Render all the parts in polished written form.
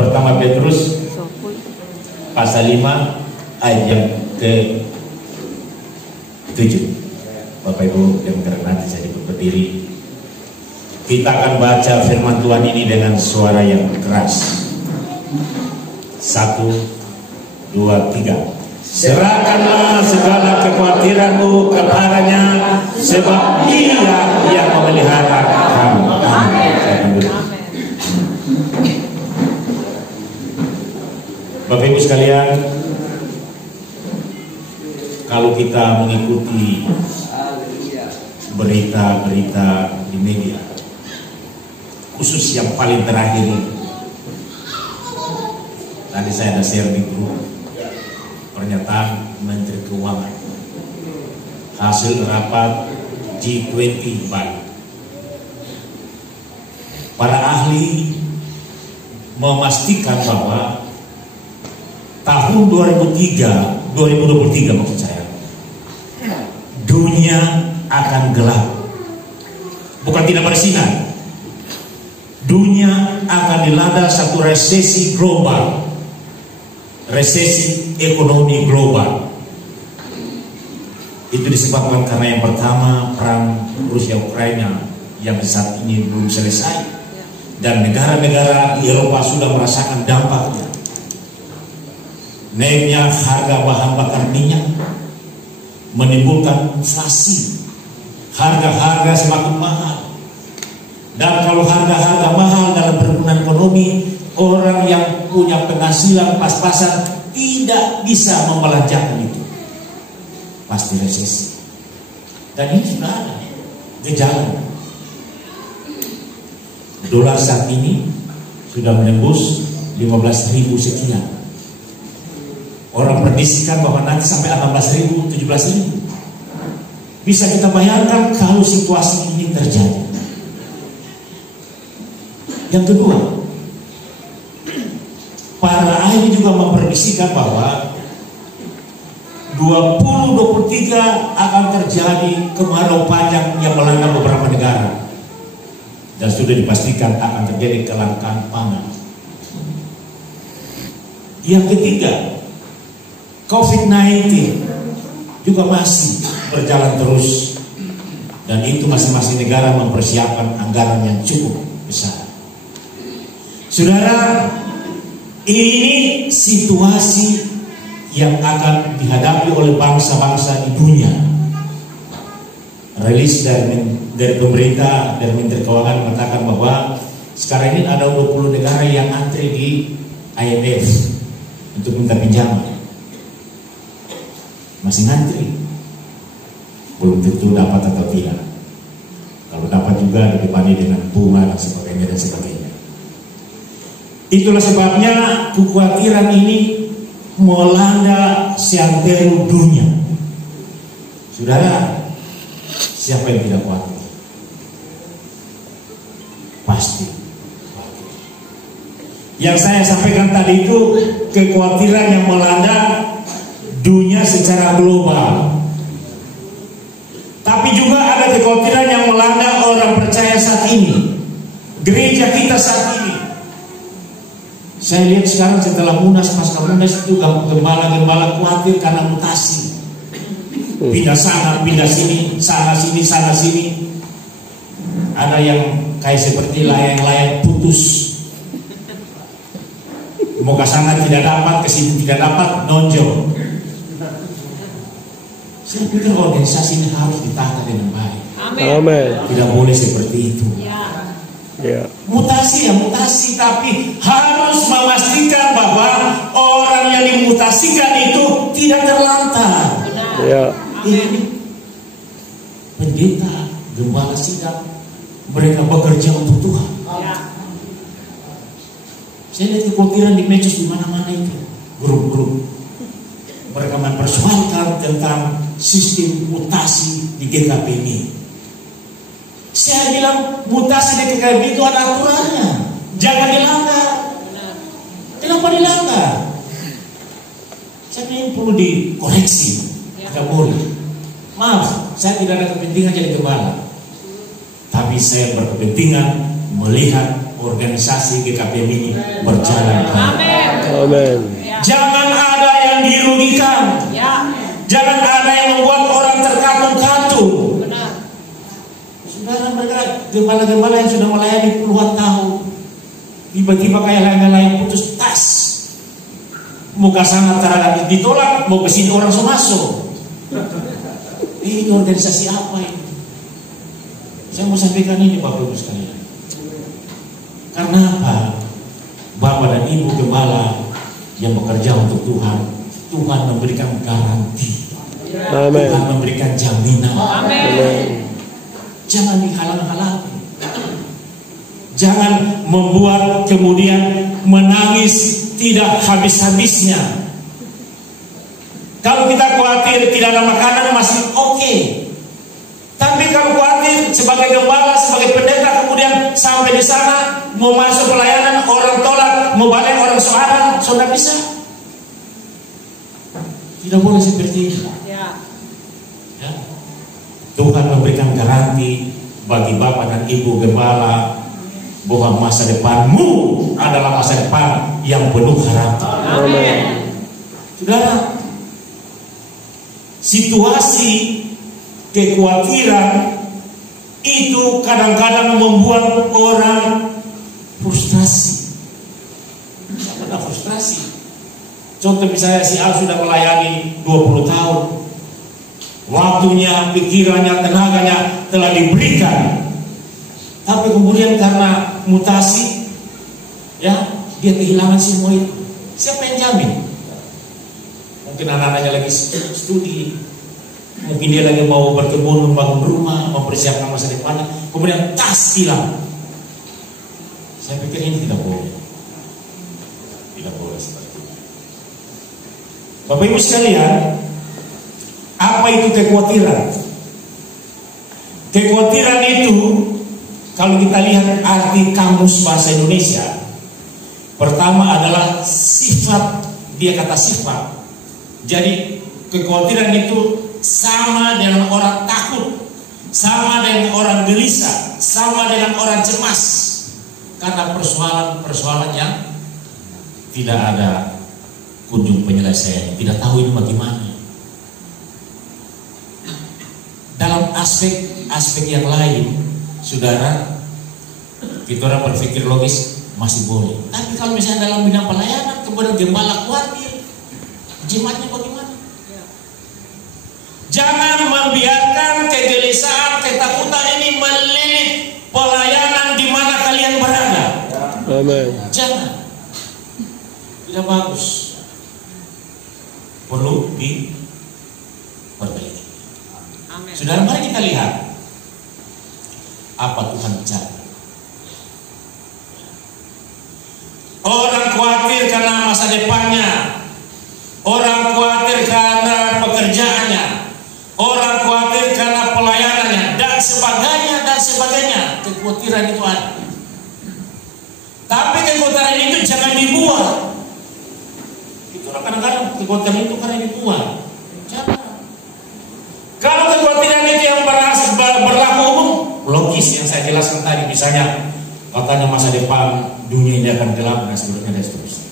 Pertama Petrus pasal 5 ayat yang ke-7. Bapak Ibu yang terhormat, saya berdiri. Kita akan baca firman Tuhan ini dengan suara yang keras. 1, 2, 3. Serahkanlah segala kekhawatiranmu kepadanya, sebab Dia yang memelihara kamu. Amin. Bapak Ibu sekalian, kalau kita mengikuti berita-berita di media, khusus yang paling terakhir ini, tadi saya ada share di grup pernyataan Menteri Keuangan hasil rapat G20 Bali. Para ahli memastikan bahwa tahun 2023 maksud saya, dunia akan gelap. Bukan tidak bersinar. Dunia akan dilanda satu resesi global. Resesi ekonomi global. Itu disebabkan karena yang pertama, perang Rusia Ukraina yang saat ini belum selesai, dan negara-negara di Eropa sudah merasakan dampaknya. Naiknya harga bahan bakar minyak menimbulkan inflasi, harga-harga semakin mahal. Dan kalau harga-harga mahal dalam perputaran ekonomi, orang yang punya penghasilan pas-pasan tidak bisa membelanjakan itu, pasti resesi. Dan ini sudah ada gejala. Dolar saat ini sudah menembus 15.000 sekian. Orang prediksikan bahwa nanti sampai 16.000, 17.000. Bisa kita bayangkan kalau situasi ini terjadi. Yang kedua, para ahli juga memprediksikan bahwa 2023 akan terjadi kemarau panjang yang melanda beberapa negara, dan sudah dipastikan akan terjadi kelangkaan pangan. Yang ketiga, COVID-19 juga masih berjalan terus, dan itu masing-masing negara mempersiapkan anggaran yang cukup besar. Saudara, ini situasi yang akan dihadapi oleh bangsa-bangsa di dunia. Rilis dari pemerintah, dari Menteri Keuangan mengatakan bahwa sekarang ini ada 20 negara yang antri di IMF untuk minta pinjaman. Masih ngantri, belum tentu dapat atau tidak. Kalau dapat juga dibanding dengan bunga dan sebagainya. Itulah sebabnya kekhawatiran ini melanda seantero dunia. Saudara, siapa yang tidak khawatir? Pasti. Yang saya sampaikan tadi itu kekhawatiran yang melanda dunia secara global. Tapi juga ada kekhawatiran yang melanda orang percaya saat ini, gereja kita saat ini. Saya lihat sekarang setelah Munas, pasca Munas itu gembala-gembala khawatir karena mutasi. Pindah sana, pindah sini, sana sini. Ada yang kayak seperti layang-layang putus. Mau ke sana tidak dapat, ke sini tidak dapat, nonjol. Saya pikir organisasi ini harus ditata dengan baik. Amin. Tidak boleh seperti itu. Ya. Mutasi, tapi harus memastikan bahwa orang yang dimutasikan itu tidak terlantar. Ya. Ini pendeta, gembala sidang, mereka bekerja untuk Tuhan. Saya lihat kekhawatiran di medsos di mana-mana itu, grup-grup. Mereka mempersoalkan tentang sistem mutasi di GKP ini. Saya bilang mutasi di GKP itu ada aturannya, jangan dilanggar. Kenapa dilanggar? Saya ini perlu dikoreksi. Tidak boleh. Maaf, saya tidak ada kepentingan jadi gembala, tapi saya berkepentingan melihat organisasi GKP ini berjalan. Amin. Jangan ada yang dirugikan. Jangan ada yang membuat orang terkatung-katung. Saudara, mereka gembala-gembala yang sudah melayani puluhan tahun, tiba-tiba kayak layang-layang putus tas. Muka sana terhadap ditolak, mau ke sini orang masuk. Ini organisasi apa ini? Saya mau sampaikan ini Bapak Ibu sekalian. Karena apa? Bapak dan Ibu gembala yang bekerja untuk Tuhan, Tuhan memberikan garansi. Amen. Tuhan memberikan jaminan. Amen. Jangan dihalang-halangi. Jangan membuat kemudian menangis tidak habis-habisnya. Kalau kita khawatir tidak ada makanan masih oke. Tapi kalau khawatir sebagai gembala, sebagai pendeta kemudian sampai di sana mau masuk pelayanan orang tolak, mau balik orang soalan, sudah bisa? Tidak boleh seperti itu. Ya. Tuhan memberikan garansi bagi Bapak dan Ibu gembala bahwa masa depanmu adalah masa depan yang penuh harapan. Amin. Saudara, situasi kekhawatiran itu kadang-kadang membuat orang frustrasi. Ada frustrasi. Contoh misalnya si Al sudah melayani 20 tahun. Waktunya, pikirannya, tenaganya telah diberikan. Tapi kemudian karena mutasi, ya dia kehilangan semua itu. Siapa yang jamin? Mungkin anak-anaknya lagi studi, mungkin dia lagi mau berkebun, membangun rumah, mempersiapkan masa depannya, kemudian tas hilang. Saya pikir ini tidak boleh. Tidak boleh seperti itu. Bapak Ibu sekalian, apa itu kekhawatiran? Kekhawatiran itu, kalau kita lihat arti kamus bahasa Indonesia, pertama adalah sifat, dia kata sifat. Jadi kekhawatiran itu sama dengan orang takut, sama dengan orang gelisah, sama dengan orang cemas karena persoalan-persoalan yang tidak ada kunjung penyelesaian, tidak tahu ini bagaimana. Dalam aspek yang lain, saudara, kita orang berpikir logis masih boleh. Tapi kalau misalnya dalam bidang pelayanan, kemudian gembala khawatir, jimatnya bagaimana? Jangan membiarkan kegelisahan, ketakutan ini melilit pelayanan di mana kalian berada. Amen. Jangan. Tidak bagus. Perlu diperbaiki. Saudara, mari kita lihat apa Tuhan bicara. Orang khawatir karena masa depannya, orang khawatir karena pekerjaannya, orang khawatir karena pelayanannya, dan sebagainya. Kekhawatiran itu ada. Tapi kekhawatiran itu jangan dibuat. Itu kadang-kadang kekhawatiran itu karena dibuat. Jangan. Kalau kekhawatiran itu yang berlaku umum, logis yang saya jelaskan tadi, misalnya katanya masa depan dunia ini akan gelap dan seterusnya.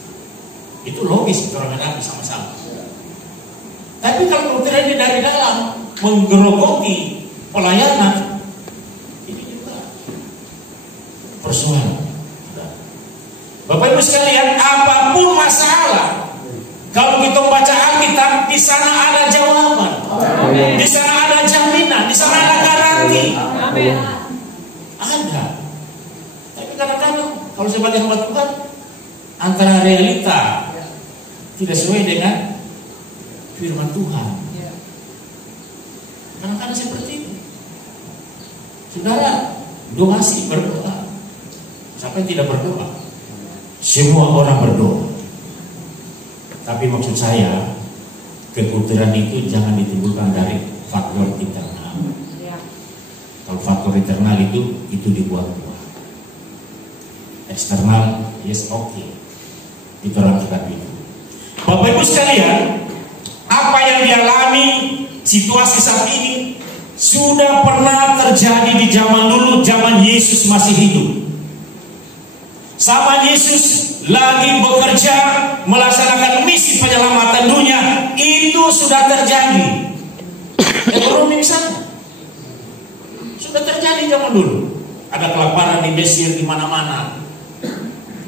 Itu logis, orang hadapi sama-sama. Tapi kalau kekhawatiran ini dari dalam menggerogoti pelayanan, ini juga persoalan. Bapak Ibu sekalian, apapun masalah, kalau kita baca Alkitab, di sana ada jawaban. Amen. Di sana ada jaminan, di sana ada garansi. Amen. Ada. Tapi kadang-kadang kalau sebagai hamba Tuhan, antara realita tidak sesuai dengan firman Tuhan. Kadang-kadang seperti itu. Saudara, doa sih, berdoa. Siapa yang tidak berdoa? Semua orang berdoa. Tapi maksud saya, kekhawatiran itu jangan ditimbulkan dari faktor internal. Kalau faktor internal itu dibuat-buat. Eksternal, yes, oke. Itu orang kita itu. Bapak Ibu sekalian, apa yang dialami situasi saat ini sudah pernah terjadi di zaman dulu, zaman Yesus masih hidup. Sama Yesus lagi bekerja melaksanakan misi penyelamatan dunia, itu sudah terjadi. Ekonomi misalnya sudah terjadi zaman dulu. Ada kelaparan di Mesir di mana-mana.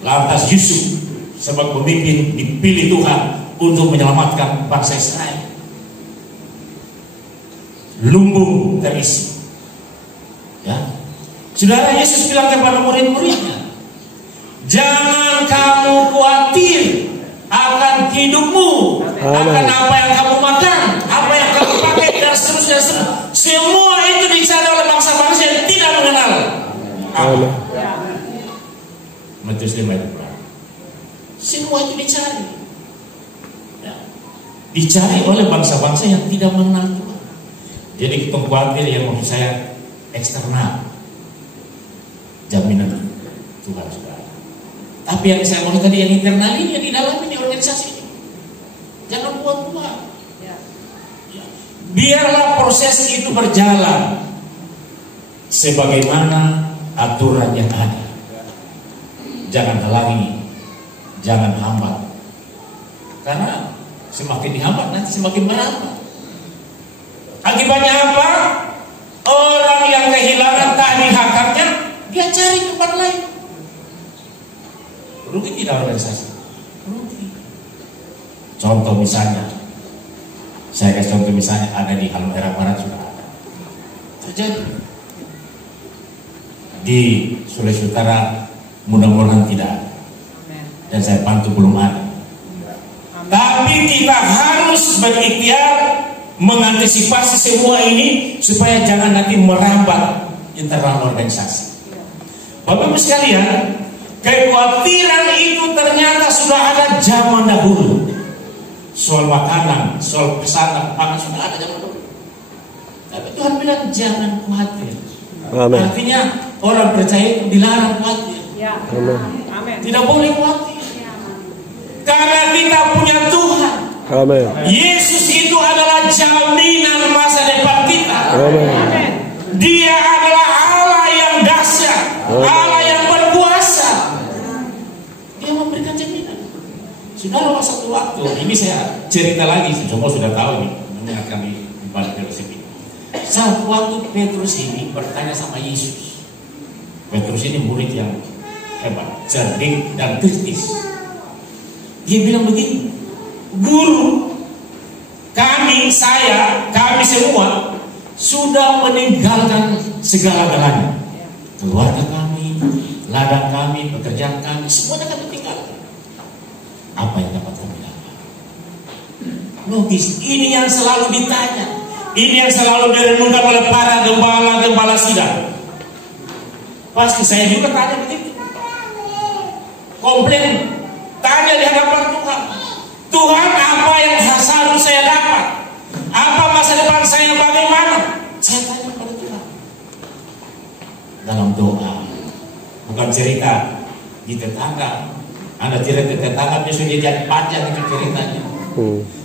Lantas Yusuf sebagai pemimpin dipilih Tuhan untuk menyelamatkan bangsa Israel. Lumbung terisi. Ya. Saudara, Yesus bilang kepada murid-muridnya, jangan kamu khawatir akan hidupmu, akan apa yang kamu makan, apa yang kamu pakai, dan seterusnya. Semua itu dicari oleh bangsa-bangsa yang tidak mengenal Allah. Matius 5 ayat 4. Semua itu dicari. Ya. Dicari oleh bangsa-bangsa yang tidak mengenal Tuhan. Jadi kita khawatir yang maksud saya eksternal, jaminan Tuhan sudah. Tapi yang saya mau tadi yang internal ini, yang di dalam ini organisasi ini, jangan buat-buat. Ya. Biarlah proses itu berjalan sebagaimana aturan yang ada. Jangan halangi, jangan hambat. Karena semakin dihambat nanti semakin merambat. Akibatnya apa? Orang yang kehilangan tadi haknya, dia cari tempat lain. Rugi tidak organisasi? Rugi. Contoh misalnya, saya kasih contoh misalnya, ada di Halmahera Barat sudah ada. Terjadi. Di Sulawesi Utara mudah-mudahan tidak ada. Dan saya bantu belum ada. Tapi kita harus berikhtiar mengantisipasi semua ini supaya jangan nanti merambat internal organisasi. Bapak-Ibu sekalian, kekhawatiran itu ternyata sudah ada zaman dahulu. Soal makanan, soal pesanan, pangan sudah ada zaman dahulu. Tapi Tuhan bilang jangan khawatir. Amen. Artinya orang percaya itu dilarang khawatir. Ya. Amen. Tidak boleh khawatir. Karena kita punya Tuhan. Amen. Yesus itu adalah jaminan masa depan kita. Amen. Dia adalah Allah yang dahsyat, Allah yang berkuasa. Dia memberikan jaminan. Saudara, satu waktu ini saya cerita lagi, semua sudah tahu nih, mengingatkan di balik Petrus ini. Saat waktu Petrus ini bertanya sama Yesus. Petrus ini murid yang hebat, cerdik dan kritis. Dia bilang begini, Guru, kami semua sudah meninggalkan segala-galanya. Keluarga kami, ladang kami, pekerjaan kami, semuanya kami tinggalkan. Apa yang dapat kami dapat? Logis, ini yang selalu ditanya. Ini yang selalu direnungkan oleh para gembala sidang. Pasti saya juga tanya begitu. Komplain, tanya di hadapan Tuhan. Tuhan, apa yang harus saya dapat? Apa masa depan saya bagaimana? Saya tanya kepada Tuhan. Dalam doa, bukan cerita di tetangga. Anda cerita di tetangga, biasanya jadi panjang itu ceritanya.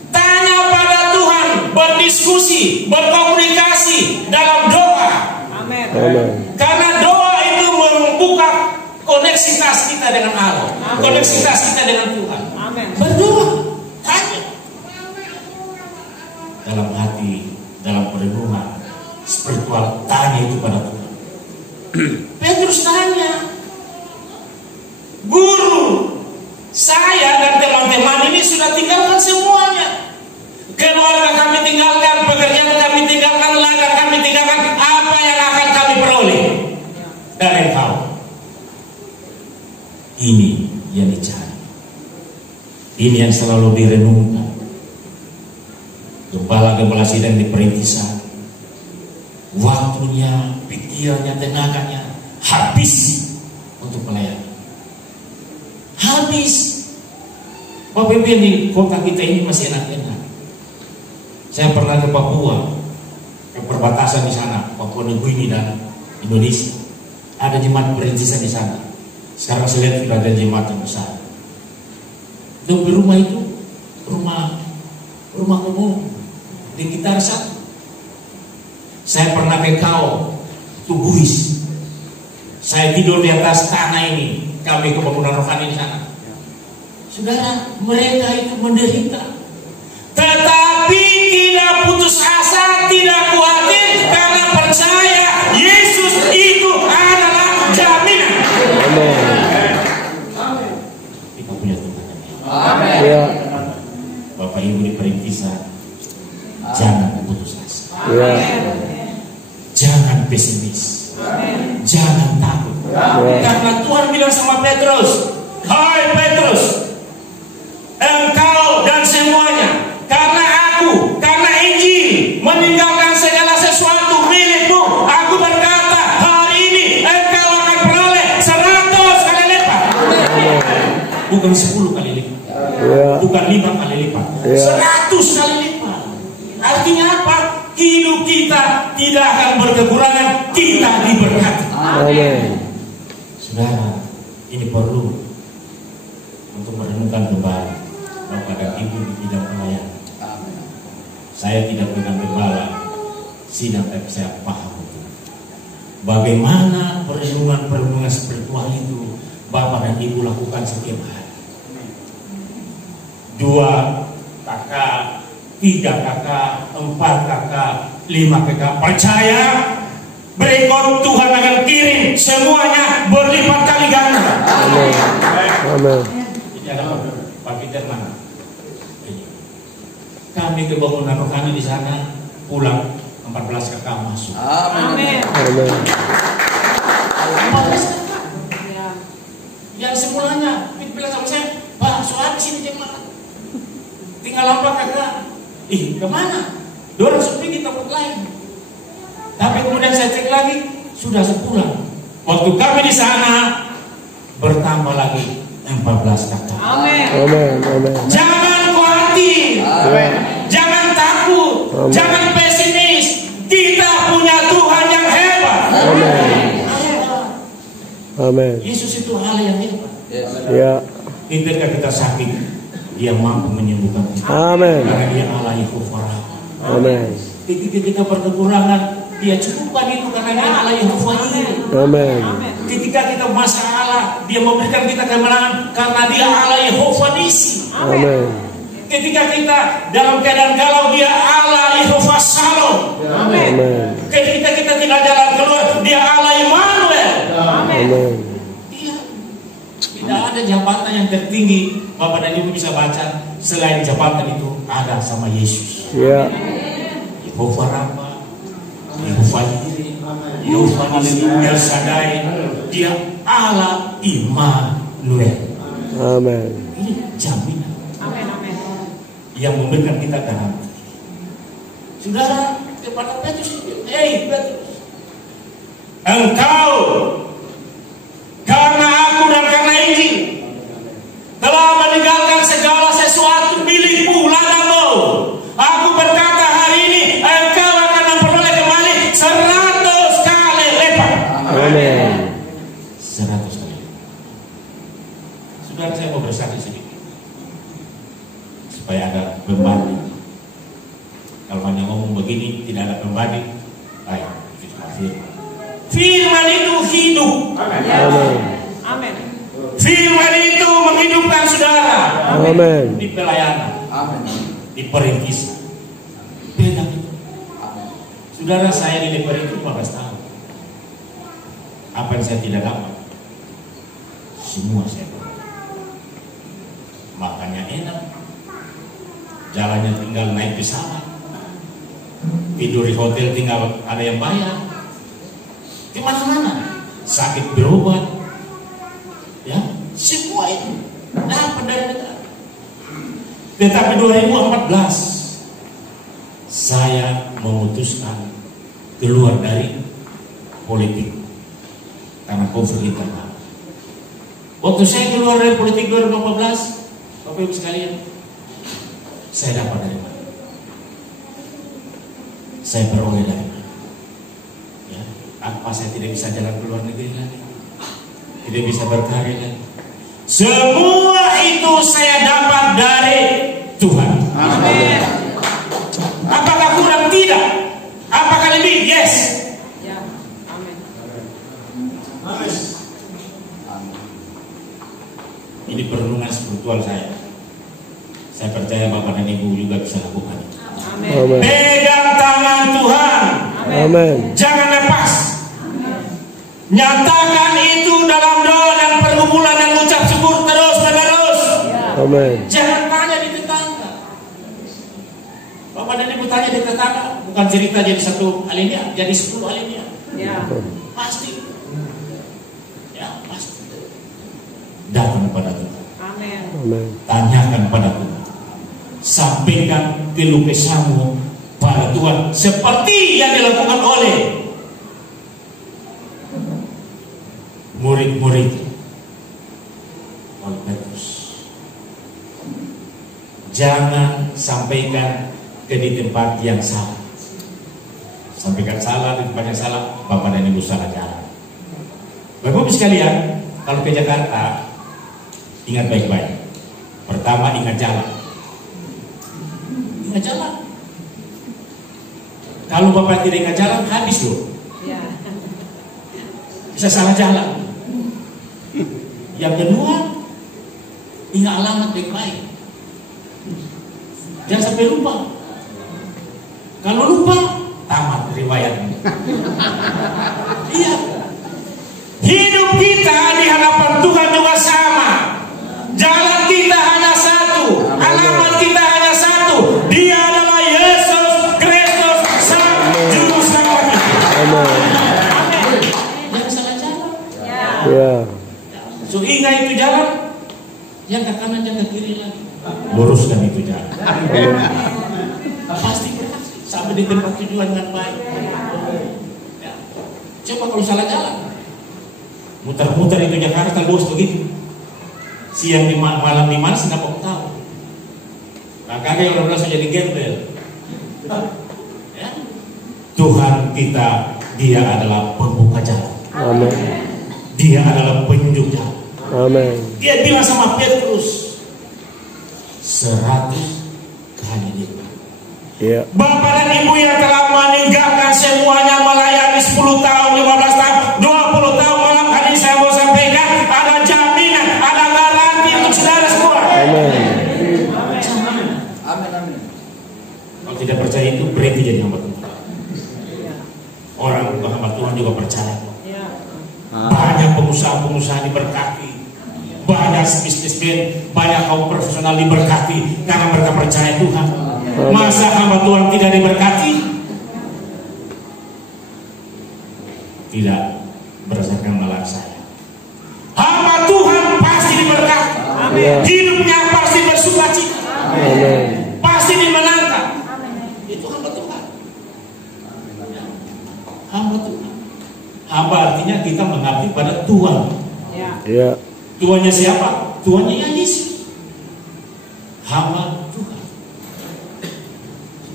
Tanya pada Tuhan, berdiskusi, berkomunikasi dalam doa. Amin. Karena doa itu membuka koneksitas kita dengan Allah, koneksitas kita dengan Tuhan. Amin. Berdoa, tanya dalam hati, dalam perenungan spiritual, tanya itu pada Tuhan. Petrus tanya, Guru, saya dan teman-teman ini sudah tinggalkan semuanya. Keluarga kami tinggalkan, pekerjaan kami tinggalkan, ladang kami tinggalkan. Apa yang akan kami peroleh dari Engkau? Ini yang dicari. Ini yang selalu direnungkan. Gembala-gembala sidang di perintisan, waktunya, pikirannya, tenaganya habis untuk melayani. Habis. Bapak Ibu, di kota kita ini masih enak-enak. Saya pernah ke Papua, ke perbatasan di sana, Papua Nugini dan Indonesia. Ada jemaat perintisan di sana. Sekarang saya lihat sudah ada jemaat yang besar. Di rumah itu, rumah umum di Gitar satu. Saya pernah ke Kau, Tuguis. Saya tidur di atas tanah ini, kami kebangunan rohani di sana. Saudara, mereka itu menderita, tetapi tidak putus asa, tidak khawatir, karena percaya Yesus itu adalah jaminan. Amin. Kita punya Tuhan. Amin. Ya. Bapak Ibu di Perintisan, jangan putus asa. Ya. Jangan pesimis. Jangan takut. Karena Tuhan bilang sama Petrus, hai Petrus, engkau dan semuanya, karena aku, karena Injil, meninggalkan segala sesuatu milikmu. Aku berkata, hari ini engkau akan peroleh 100 kali lipat. Bukan 10 kali lipat. Ya. Bukan 5 kali lipat. Ya. 100 kali lipat. Artinya apa? Hidup kita tidak akan berkekurangan, kita diberkati. Amin. Saudara, ini perlu untuk merenungkan kembali Bapak dan Ibu di bidang pelayanan. Saya tidak bukan gembala sidang, tapi saya paham itu. Bagaimana perenungan spiritual itu Bapak dan Ibu lakukan setiap hari. 2 kakak, 3 kakak, 4 kakak, 5 kakak, percaya berikut Tuhan akan kirim semuanya berlipat kali ganda. Amin. Amin. Ini adalah Pak Peter mana? Kami kebangunan rohani di sana, pulang 14 kakak masuk. Amin. Amin. 14 kakak. Yang semulanya bilang sama saya, Pak, soal di sini gimana? Tinggal 4 kakak. Ih, kemana? Dorang pergi ke tempat lain. Tapi kemudian saya cek lagi, sudah sepulang. Waktu kami di sana, bertambah lagi 14 kakak. Amin. Amin. Amin. Jangan khawatir, jangan takut, jangan pesimis. Kita punya Tuhan yang hebat. Amin. Yesus itu Allah yang hebat. Ya. Ketika kita sakit, Dia mampu menyembuhkan kita. Amin. Karena Dia Allah Yehova. Amin. Ketika kita berkekurangan, Dia cukupkan itu karena Dia Allah Yehova. Amin. Ketika kita masalah, Dia memberikan kita kemenangan karena Dia Allah Yehova Nisi. Amin. Ketika kita dalam keadaan galau, Dia Allah Yehova Shalom. Amin. Ketika kita tidak jalan keluar, Dia Allah Immanuel. Amin. Dia tidak ada jabatan yang tertinggi. Bapak dan Ibu bisa baca, selain jabatan itu ada sama Yesus. Ya. Yehova Rafa, Yehova Jireh, Yehova Nisi, El Shaddai. Dia Allah Immanuel. Amin. Ini jaminan yang memberikan kita garansi. Saudara, kepada Petrus, hei Petrus, engkau karena aku dan karena Injil telah meninggalkan segala sesuatu milikmu, ladamu. Aku berkata hari ini engkau akan memperoleh kembali 100 kali lipat. Amin. 100 kali. Saudara, saya mau bersaksi sedikit supaya ada pembanding. Kalau hanya ngomong begini tidak ada pembanding, baik, itu cuma firman. Firman itu hidup. Amin. Firman itu menghidupkan saudara. Amin. Di pelayanan, di perintisan. Beda itu. Saudara, saya di DPR itu 15 tahun. Apa yang saya tidak dapat, semua saya dapat. Makanya enak. Jalannya tinggal naik pesawat, tidur di hotel tinggal ada yang bayar. Di mana-mana sakit berobat, ya semua itu dapat dari negara. Tetapi 2014 saya memutuskan keluar dari politik karena konflik internal. Waktu saya keluar dari politik 2014, Bapak Ibu sekalian, saya dapat dari mana? Saya beroleh dari mana? Ya, apa saya tidak bisa jalan ke luar negeri lagi? Tidak bisa berkarya lagi? Semua itu saya dapat dari Tuhan. Amin. Apakah kurang? Tidak. Apakah lebih? Yes. Ya. Amin. renungan spiritual saya percaya Bapak dan Ibu juga bisa lakukan. Amin. Pegang tangan Tuhan. Amin. Jangan lepas. Nyatakan itu dalam doa dan pergumulan dan ucap syukur terus menerus. Amin. Jangan tanya di tetangga. Bapak dan Ibu tanya di tetangga, bukan cerita jadi 1 alinea, jadi 10 alinea. Ya. Pasti. Ya, pasti. Datang kepada Tuhan. Amin. Amin. Tanyakan pada Tuhan. Sampaikan keluh kesahmu pada Tuhan seperti yang dilakukan oleh murid-murid oleh Petrus. Jangan sampaikan di tempat yang salah. Sampaikan salah di tempat yang salah, Bapak dan Ibu salah jalan. Bapak-Ibu sekalian, kalau ke Jakarta, ingat baik-baik. Pertama, ingat jalan. Ingat jalan. Kalau Bapak tidak ingat jalan, habis loh. Ya. Bisa salah jalan. Yang kedua, ingat alamat baik-baik. Jangan sampai lupa. Kalau lupa, tamat riwayatnya. Iya. Hidup kita di hadapan Tuhan juga sama. Jalan kita hanya satu, alamat kita hanya satu. Dia adalah Yesus Kristus, Sang Juru Selamat kita. Amin. Jangan salah jalan. Ya. So ingat itu jalan, yang ke kanan, yang ke kiri lagi. Luruskan itu jalan. Pasti berhasil sampai di tempat tujuan dengan baik. Ya. Coba kalau salah jalan, muter-muter itu Jakarta bos begitu. Siang di malam di mana sih nggak mau tahu. Makanya orang bilang jadi gembel. Ya. Tuhan kita, Dia adalah pembuka jalan. Amin. Dia adalah penunjuk jalan. Amin. Dia bilang sama Petrus, 100 kali lipat. Ya. Bapak dan Ibu yang telah meninggalkan semuanya melayani 10 tahun, 15 tahun, 20 tahun, malam hari ini saya mau sampaikan ada jaminan, ada garansi untuk saudara semua. Amin. Amin. Kalau tidak percaya itu berhenti jadi hamba Tuhan. Orang bukan hamba Tuhan juga percaya. Ya. Banyak pengusaha-pengusaha diberkati, banyak bisnismen, banyak kaum profesional diberkati karena mereka percaya Tuhan. Masa hamba Tuhan tidak diberkati? Tidak, berdasarkan pengalaman saya. Hamba Tuhan pasti diberkati. Amin. Hidupnya pasti bersukacita. Amin. Pasti dimenangkan. Itu hamba Tuhan. Hamba Tuhan. Hamba artinya kita mengabdi pada Tuhan. Ya. Ya. Tuhannya siapa? Tuhannya Yesus. Hamba Tuhan.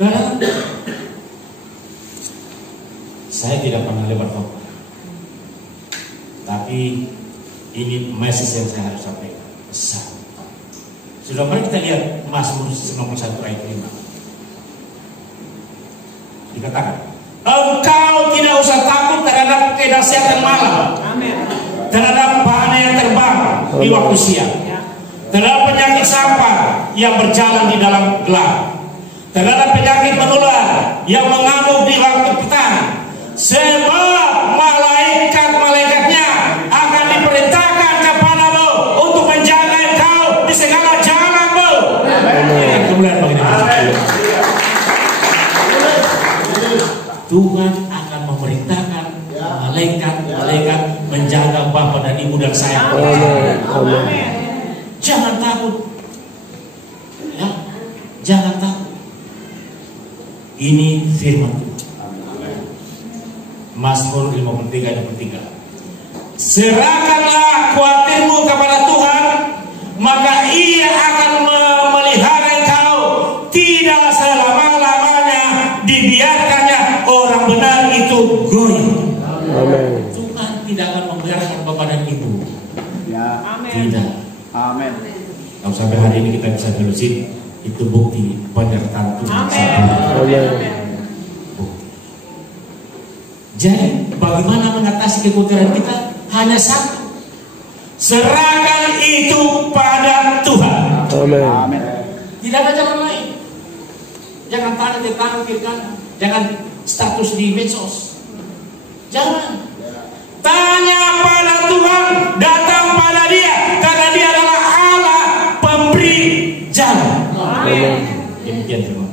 Saudara, saya tidak pernah lewat khotbah, tapi ini message yang saya harus sampaikan. Pesan. Sudah mari kita lihat Mazmur 91 ayat 5. Dikatakan, engkau tidak usah takut terhadap kedahsyatan malam, Amin. terhadap bahana yang terbang di waktu siang, Ya. terhadap penyakit sampar yang berjalan di dalam gelap, terhadap penyakit menular yang mengamuk di waktu petang. Sebab malaikat-malaikatnya akan diperintahkan kepadamu untuk menjaga engkau di segala jalanmu. Kemudian begini, Tuhan akan memerintahkan malaikat-malaikat menjaga Bapak dan Ibu dan saya. Amin. Jangan takut. Ya, jangan takut. Ini firman Tuhan. Mazmur 53 ayat 3. Serahkanlah khawatirmu kepada Tuhan, maka Ia akan memelihara engkau. Tidak selama-lamanya dibiarkannya orang benar itu goyah. Amin. Tuhan tidak akan membiarkan Bapak dan Ibu. Ya. Amin. Tidak. Amin. Kalau sampai hari ini kita bisa fellowship, itu bukti penyertaan Tuhan. Amin. Jadi bagaimana mengatasi kekhawatiran kita? Hanya satu. Serahkan itu pada Tidak ada jalan lain. Jangan tanya tentang kiri kanan. Jangan status di medsos. Jangan. Tanya pada Tuhan, datang pada Dia, karena Dia adalah Allah pemberi jalan. Amin. Demikian terima kasih.